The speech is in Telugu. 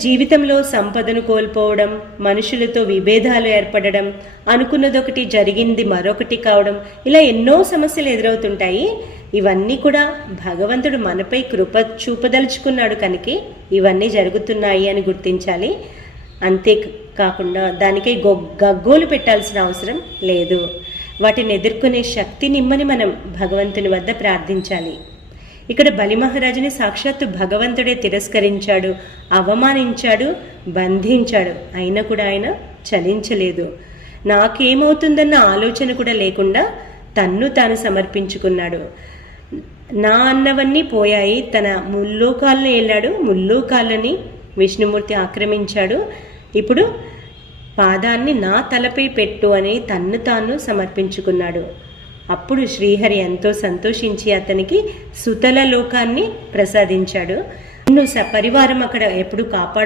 జీవితంలో సంపదను కోల్పోవడం మనుషులతో విభేదాలు ఏర్పడడం అనుకున్నదొకటి జరిగింది మరొకటి కావడం ఇలా ఎన్నో సమస్యలు ఎదురవుతుంటాయి. ఇవన్నీ కూడా భగవంతుడు మనపై కృప చూపదలుచుకున్నాడు కనుక ఇవన్నీ జరుగుతున్నాయి అని గుర్తించాలి. అంతే కాకుండా దానికై గగ్గోలు పెట్టాల్సిన అవసరం లేదు. వాటిని ఎదుర్కొనే శక్తి నిమ్మని మనం భగవంతుని వద్ద ప్రార్థించాలి. ఇక్కడ బలిమహారాజుని సాక్షాత్తు భగవంతుడే తిరస్కరించాడు అవమానించాడు బంధించాడు. అయినా కూడా ఆయన చలించలేదు. నాకేమవుతుందన్న ఆలోచన కూడా లేకుండా తన్ను తాను సమర్పించుకున్నాడు. నా అన్నవన్నీ పోయాయి. తన ముల్లోకాలను వెళ్ళాడు ముల్లోకాలని విష్ణుమూర్తి ఆక్రమించాడు. ఇప్పుడు పాదాన్ని నా తలపై పెట్టు అని తన్ను తాను సమర్పించుకున్నాడు. అప్పుడు శ్రీహరి ఎంతో సంతోషించి అతనికి సుతల లోకాన్ని ప్రసాదించాడు. నువ్వు సపరివారం అక్కడ ఎప్పుడు కాపాడు